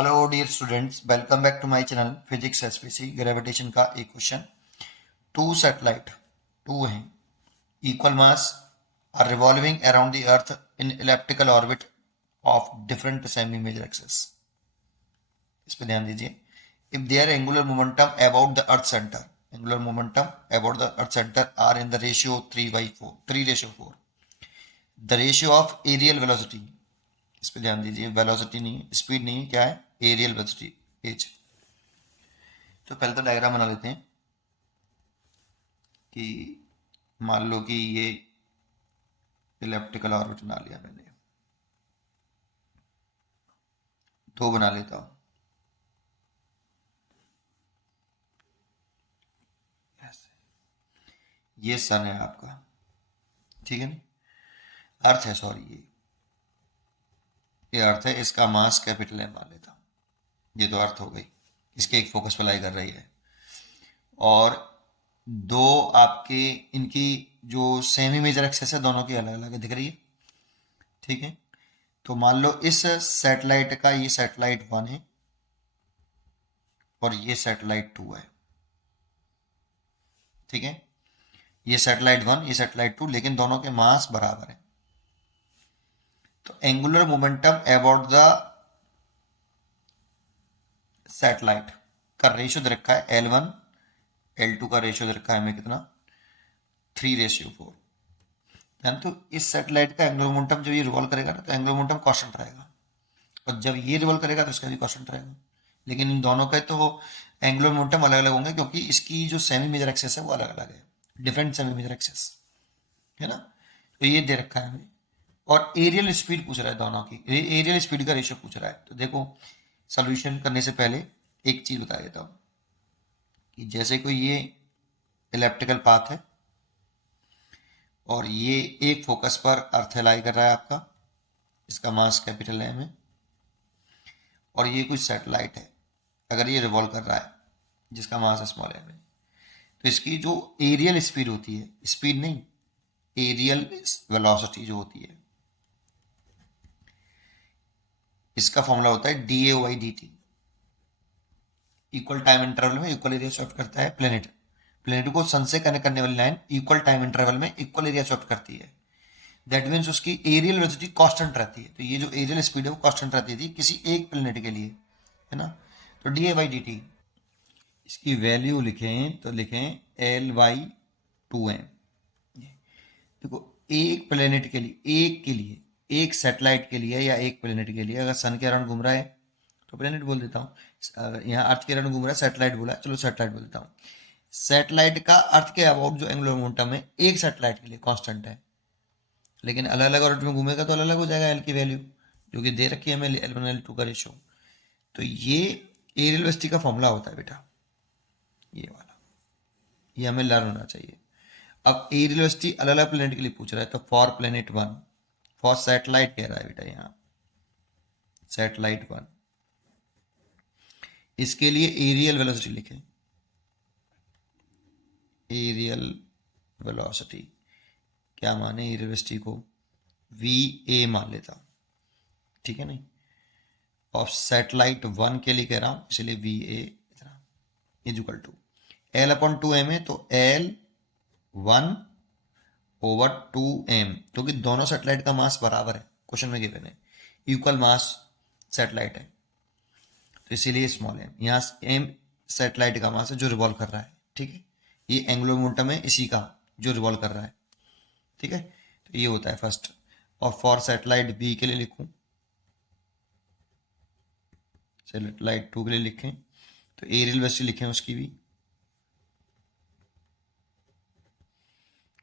Hello dear students, welcome back to my channel physics SPC. Gravitation का एक question. Two satellite, two हैं, equal mass are revolving around the earth in elliptical orbit of different semi major axis. इस पे ध्यान दीजिए। If their angular momentum about the earth centre, angular momentum about the earth centre are in the ratio 3/4, 3/4, the ratio of areal velocity, इस पे ध्यान दीजिए, velocity नहीं, speed नहीं, क्या है, एरियल वेलोसिटी, एच। तो पहले तो डायग्राम बना लेते हैं कि मान लो कि ये इलेप्टिकल ऑर्बिट बना लिया मैंने, दो बना लेता हूं। ये सन है आपका, ठीक है ना, अर्थ है, सॉरी, ये अर्थ है, इसका मास कैपिटल है मान लेता हूं। ये तो अर्थ हो गई, इसके एक फोकस पर लाई कर रही है, और दो आपके इनकी जो सेमी मेजर एक्सेस है दोनों की अलग अलग दिख रही है, ठीक है। तो मान लो इस सैटेलाइट का ये सैटेलाइट 1 है और ये सैटेलाइट 2 है, ठीक है। ये सैटेलाइट 1, ये सैटेलाइट 2, लेकिन दोनों के मास बराबर है। तो angular momentum about the satellite का रेशियो दे रखा है L1, L2 का रेशियो दे रखा है हमें कितना, 3/4। यानी तो इस सैटेलाइट का एंगुलर मोमेंटम जब ये रिवॉल्व करेगा ना, तो एंगुलर मोमेंटम कांस्टेंट रहेगा, और जब ये रिवॉल्व करेगा तो इसका भी कांस्टेंट रहेगा। लेकिन इन दोनों का तो एंगुलर मोमेंटम अलग अलग होंगे, क्योंकि इसकी जो सेमी मेजर एक्सेस है वो अलग अलग है, डिफरेंट सेमी मेजर एक्सेस है ना। तो ये दे रखा है हमें, और एरियल स्पीड पूछ रहा है दोनों की, एरियल स्पीड का रेशियो पूछ रहा है। तो देखो, सोल्यूशन करने से पहले एक चीज बता देता हूँ कि जैसे कोई ये इलेप्टिकल पाथ है और ये एक फोकस पर अर्थ लाई कर रहा है आपका, इसका मास कैपिटल है में, और ये कुछ सैटेलाइट है, अगर ये रिवॉल्व कर रहा है जिसका मास स्मॉल है में, तो इसकी जो एरियल स्पीड होती है, स्पीड नहीं, एरियल वेलोसिटी जो होती है, इसका फॉर्मूला होता है DA/dt। इक्वल टाइम इंटरवल में इक्वल एरिया स्वैप्ट करता है प्लेनेट, प्लेनेट को सन से कनेक्ट करने वाली लाइन इक्वल टाइम इंटरवल में इक्वल एरिया स्वैप्ट करती है। दैट मीन्स उसकी एरियल वेलोसिटी कांस्टेंट रहती है। तो ये जो एरियल स्पीड है वो कांस्टेंट रहती थी किसी एक प्लेनेट के लिए, है ना। तो DA/dt, इसकी वैल्यू लिखें तो लिखें L/2m। देखो, एक प्लेनेट के लिए, एक सैटेलाइट के लिए या एक प्लेनेट के लिए अगर सन के अराउंड घूम रहा है तो प्लेनेट बोल देता हूँ, यहाँ अर्थ के अराउंड घूम रहा है सैटेलाइट बोला, चलो सैटेलाइट बोल देता हूँ। सैटेलाइट का अर्थ के अबाउट जो एंगुलर मोमेंटम है एक सैटेलाइट के लिए कांस्टेंट है, लेकिन अलग अलग ऑर्बिट में घूमेगा तो अलग अलग हो जाएगा एल की वैल्यू, जो कि दे रखी है हमें L1 L2 का रेशियो। तो ये एरियल वेलोसिटी का फॉर्मूला होता है बेटा, ये वाला, ये हमें लर्न होना चाहिए। अब एरियल वेलोसिटी अलग अलग प्लेनेट के लिए पूछ रहा है, तो फॉर प्लेनेट 1, फॉर सैटेलाइट कह रहा है बेटा यहाँ, सैटेलाइट 1, इसके लिए एरियल वेलोसिटी लिखें, एरियल वेलोसिटी क्या माने, एरियल वेलोसिटी को VA मान लेता हूं, ठीक है नहीं। और सैटेलाइट 1 के लिए कह रहा हूं, इसलिए VA इतना इक्वल टू L/2m है, तो L1/2m, क्योंकि दोनों सैटेलाइट का मास बराबर है, क्वेश्चन में गिवन है, इक्वल मास सैटेलाइट है, तो इसीलिए स्मॉल m। यहाँ m सैटेलाइट का मास है जो रिवॉल्व कर रहा है, ठीक है। ये एंगुलर मोमेंटम है इसी का जो रिवॉल्व कर रहा है, ठीक है। तो ये होता है फर्स्ट। और फॉर सैटेलाइट B के लिए लिखूं, सैटेलाइट 2 के लिए लिखें तो एरियल वेलोसिटी लिखें उसकी भी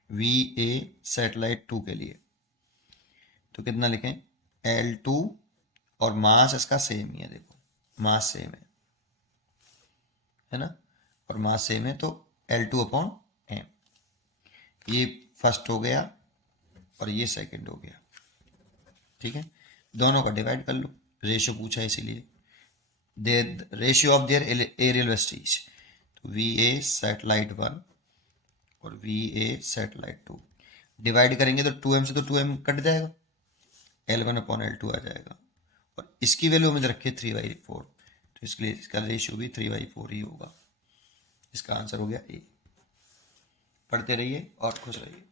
VA सैटेलाइट 2 के लिए, तो कितना लिखें, L2, और मास इसका सेम ही है, देखो मास सेम है ना, और मास सेम है, तो L2/m। ये फर्स्ट हो गया और ये सेकंड हो गया, ठीक है। दोनों का डिवाइड कर लो, रेशियो पूछा है इसीलिए, their ratio of their areal velocities, तो VA सैटेलाइट 1 और VA सैटेलाइट 2 डिवाइड करेंगे तो 2m से तो 2m कट जाएगा, L1/L2 आ जाएगा, और इसकी वैल्यू हमें रखी है 3/4, तो इसके लिए इसका रेशियो भी 3/4 ही होगा। इसका आंसर हो गया ए। पढ़ते रहिए और खुश रहिए।